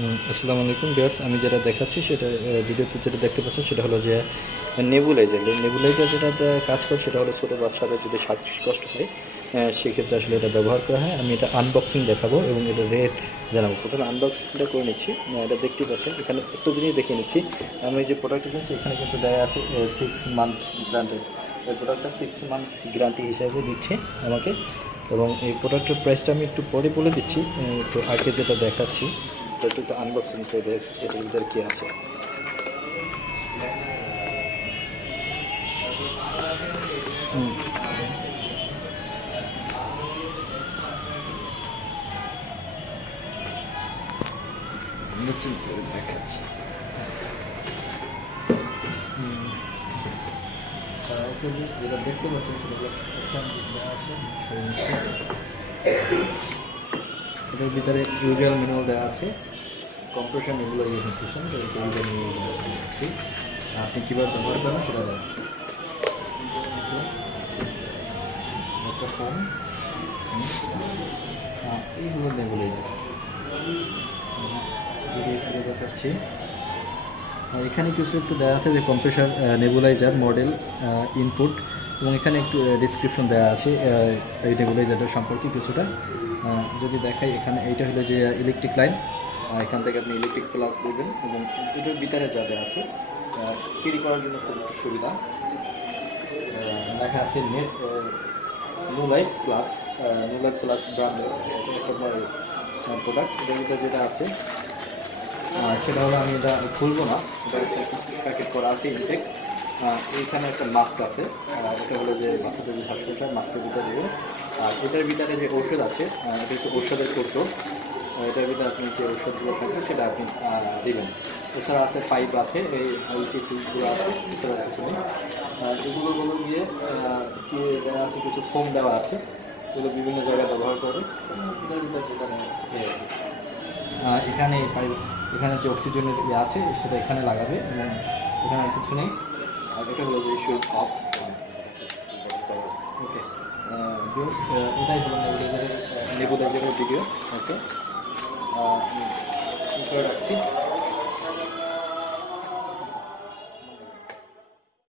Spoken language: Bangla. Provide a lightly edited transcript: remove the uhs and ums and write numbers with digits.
আসসালামু আলাইকুম ভিউয়ার্স, আমি যেটা দেখাচ্ছি সেটা ভিডিওতে যেটা দেখতে পাচ্ছেন সেটা হলো যে নেবুলাইজার যেটাতে কাজ করে সেটা হলো ছোটো বাচ্চাদের যদি শ্বাসকষ্ট হয় সেক্ষেত্রে আসলে এটা ব্যবহার করা হয়। আমি এটা আনবক্সিং দেখাবো এবং এটা রেট জানাবো। প্রথমে আনবক্সিংটা করে নিচ্ছি। এটা দেখতেই পাচ্ছেন, এখানে একটা জিনিস দেখে নিচ্ছি। আমি যে প্রোডাক্টটা কিনছি এখানে কিন্তু দেওয়া আছে 6 মান্থ গ্যারান্টি। এই প্রোডাক্টটা 6 মান্থ গ্যারান্টি হিসাবে দিচ্ছে আমাকে, এবং এই প্রোডাক্টের প্রাইসটা আমি একটু পরে বলে দিচ্ছি। তো আগে যেটা দেখাচ্ছি একটু আনবক্সিং করে দেখছি এটার ভিতরে কী আছে। আনবক্সিং করে দেখাচ্ছি। যেটা দেখতে পাচ্ছেন সেটা হলো আছে, এটার ভিতরে ইউজার ম্যানুয়াল দেওয়া আছে, কম্প্রেশন এগুলো ইউজিং সিস্টেম, ইউজার ম্যানুয়াল আছে, আপনি কীভাবে ব্যবহার করেন সেটা দেখাচ্ছি। একটা ফোন, এইগুলো নেবুলাইজার দেখাচ্ছি। এখানে কিছু একটু দেওয়া আছে যে কম্প্রেসার নেবুলাইজার মডেল ইনপুট, এবং এখানে একটু ডিসক্রিপশন দেওয়া আছে এই নেবুলাইজারটার সম্পর্কে কিছুটা। যদি দেখাই, এখানে এইটা হলো যে ইলেকট্রিক লাইন, এখান থেকে আপনি ইলেকট্রিক প্লাগ দেবেন, এবং দুটোর ভিতরে যাদের আছে ক্যারি করার জন্য খুব একটু সুবিধা। দেখা আছে নেট নো লাইফ প্লাস ব্র্যান্ডের একটা প্রোডাক্ট। এটার ভিতরে যেটা আছে সেটা হলো, আমি এটা খুলবো না, এটা একটা প্যাকেট করা আছে ইনটেক। এইখানে একটা মাস্ক আছে, এটা হলো যে বাচ্চাদের যে হাসপাতাল মাস্কের ভিতরে দেবে। আর এটার ভিতরে যে ঔষধ আছে এটা হচ্ছে ঔষধের কৌটো, এটার ভিতরে আপনি যে ঔষধগুলো থাকবে সেটা আপনি দেবেন। এছাড়া আছে পাইপ আছে, এই কিছুগুলো আছে, এছাড়া কিছু নেই। এগুলো গিয়ে দেওয়া আছে, কিছু ফোম দেওয়া আছে, এগুলো বিভিন্ন জায়গায় ব্যবহার করে। এটার ভিতরে যেটা আছে এখানে পাইপ, এখানে যে অক্সিজেনের ইয়ে আছে সেটা এখানে লাগাবে, এবং এখানে কিছু নেই। আর এটা হলো যে সুইচ অফ। ওকে, এটাই হলো নেবুলাইজারের ভিডিও। ওকে, করে রাখছি।